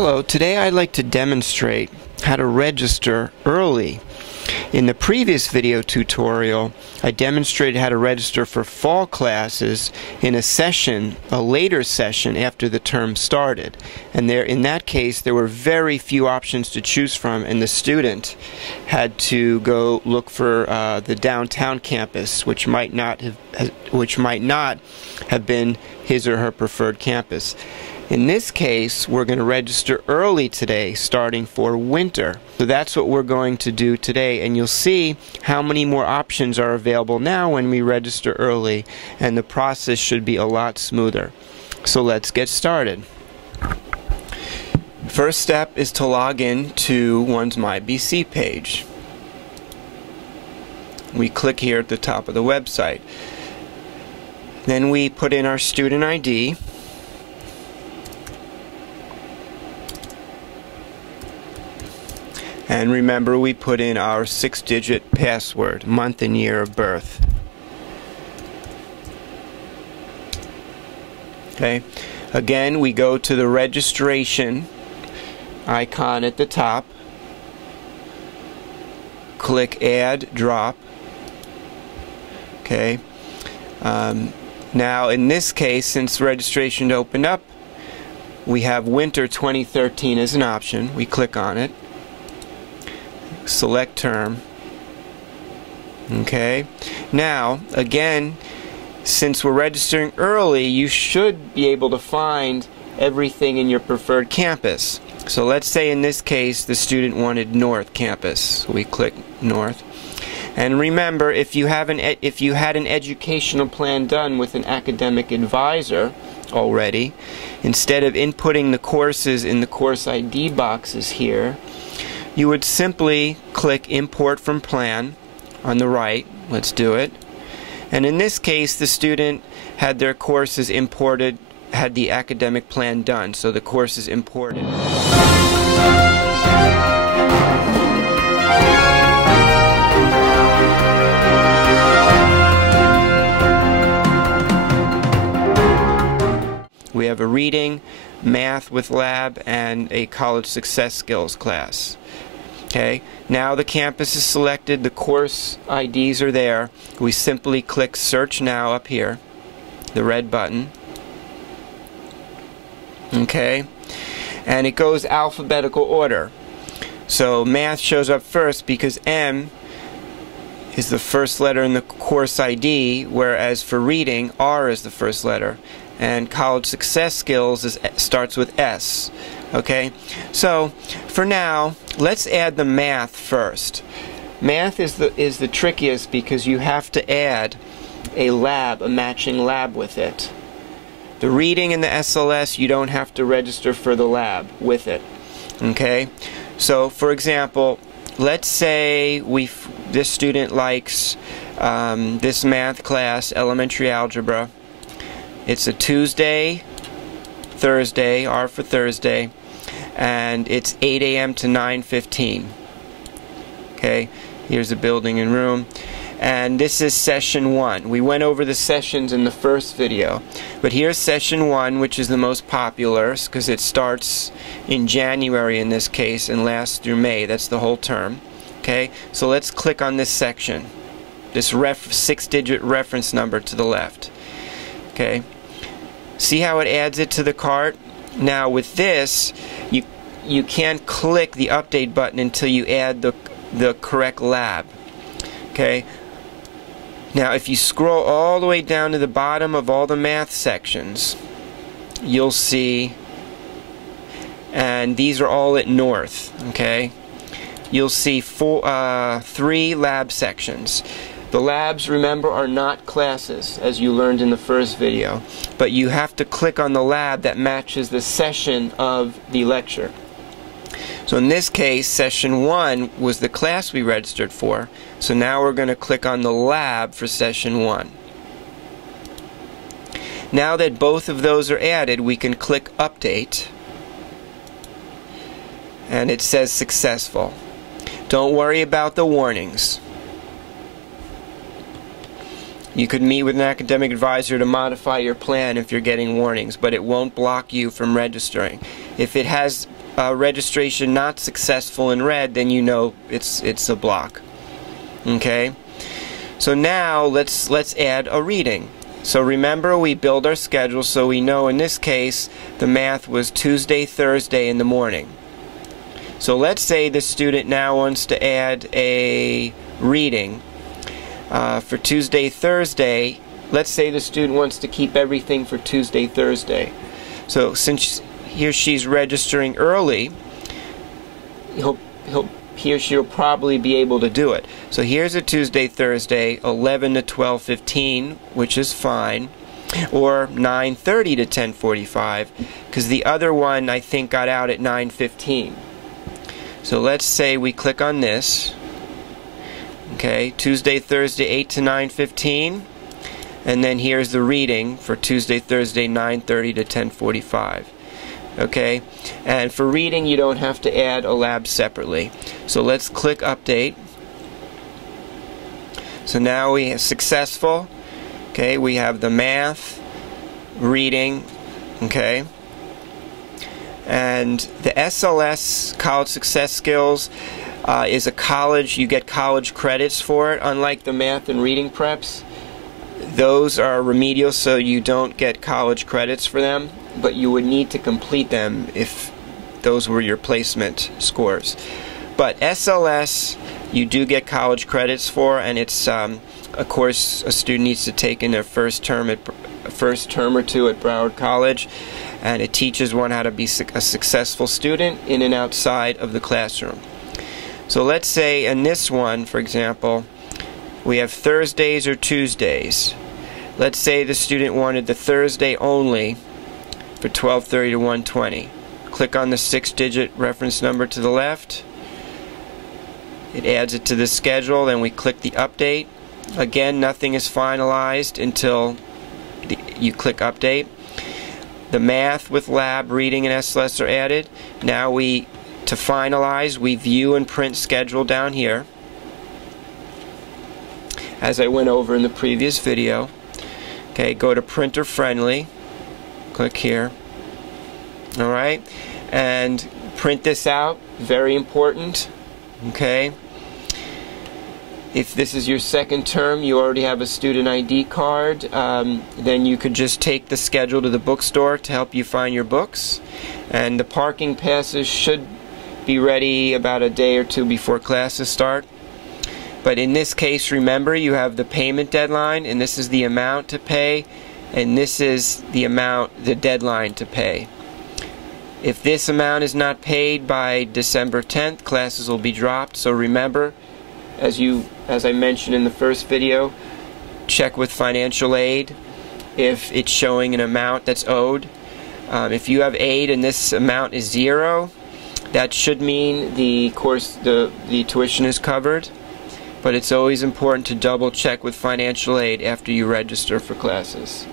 Hello, today I'd like to demonstrate how to register early. In the previous video tutorial, I demonstrated how to register for fall classes in a later session after the term started. And in that case, there were very few options to choose from, and the student had to go look for the downtown campus, which might not have been his or her preferred campus. In this case, we're going to register early today, starting for winter. So that's what we're going to do today, and you'll see how many more options are available now when we register early, and the process should be a lot smoother. So let's get started. First step is to log in to one's MyBC page. We click here at the top of the website. Then we put in our student ID. And remember, we put in our 6-digit password, month and year of birth. Okay. Again, we go to the registration icon at the top. Click Add Drop. Okay. Now, in this case, since registration opened up, we have Winter 2013 as an option. We click on it. Select term. Okay. Now, again, since we're registering early, you should be able to find everything in your preferred campus. So let's say in this case the student wanted North Campus. So we click North. And remember, if you had an educational plan done with an academic advisor already, instead of inputting the courses in the course ID boxes here, you would simply click Import from Plan on the right. Let's do it. And in this case, the student had their courses imported, had the academic plan done, so the course is imported. We have a reading, math with lab, and a college success skills class. Okay, now the campus is selected, the course IDs are there. We simply click Search Now up here, the red button. Okay, and it goes alphabetical order. So math shows up first because M is the first letter in the course ID, whereas for reading, R is the first letter. And college success skills starts with S. Okay, so for now, let's add the math first. Math is the trickiest because you have to add a matching lab with it. The reading and the SLS, you don't have to register for the lab with it. Okay, so for example, let's say this student likes this math class, elementary algebra. It's a Tuesday, Thursday, R for Thursday, and it's 8 a.m. to 9:15. Okay, here's the building and room. And this is session 1. We went over the sessions in the first video, but here's session 1, which is the most popular because it starts in January in this case and lasts through May. That's the whole term. Okay, so let's click on this section, this 6-digit reference number to the left. Okay, see how it adds it to the cart? Now with this, you can't click the update button until you add the correct lab. Okay. Now if you scroll all the way down to the bottom of all the math sections, you'll see, and these are all at North. Okay. You'll see 3 lab sections. The labs, remember, are not classes, as you learned in the first video, but you have to click on the lab that matches the session of the lecture. So in this case, session 1 was the class we registered for, so now we're going to click on the lab for session 1. Now that both of those are added, we can click Update, and it says Successful. Don't worry about the warnings. You could meet with an academic advisor to modify your plan if you're getting warnings, but it won't block you from registering. If it has registration not successful in red, then you know it's a block. Okay? So now let's add a reading. So remember, we build our schedule so we know in this case the math was Tuesday, Thursday in the morning. So let's say the student now wants to add a reading for Tuesday, Thursday. Let's say the student wants to keep everything for Tuesday, Thursday. So since he or she's registering early, he or she will probably be able to do it. So here's a Tuesday, Thursday, 11 to 12:15, which is fine, or 9:30 to 10:45, because the other one I think got out at 9:15. So let's say we click on this. Okay, Tuesday, Thursday, 8 to 9:15, and then here's the reading for Tuesday, Thursday, 9:30 to 10:45. Okay, and for reading you don't have to add a lab separately. So let's click update. So now we have successful. Okay, we have the math, reading, okay, and the SLS, College Success Skills, is a college, you get college credits for it, unlike the math and reading preps. Those are remedial, so you don't get college credits for them, but you would need to complete them if those were your placement scores. But SLS you do get college credits for, and it's a course a student needs to take in their first term or two at Broward College, and it teaches one how to be a successful student in and outside of the classroom. So let's say in this one, for example, we have Thursdays or Tuesdays. Let's say the student wanted the Thursday only for 12:30 to 1:20. Click on the 6-digit reference number to the left. It adds it to the schedule, then we click the update. Again, nothing is finalized until you click update. The math with lab, reading, and SLS are added. Now to finalize, we view and print schedule down here, as I went over in the previous video. Okay, go to printer friendly, click here, alright, and print this out, very important. Okay, if this is your second term, you already have a student ID card, then you could just take the schedule to the bookstore to help you find your books, and the parking passes should be ready about a day or two before classes start. But in this case, remember, you have the payment deadline, and this is the amount to pay, and this is the deadline to pay. If this amount is not paid by December 10th, classes will be dropped. So remember, as I mentioned in the first video, check with financial aid if it's showing an amount that's owed. If you have aid and this amount is 0, that should mean the tuition is covered. But it's always important to double check with financial aid after you register for classes.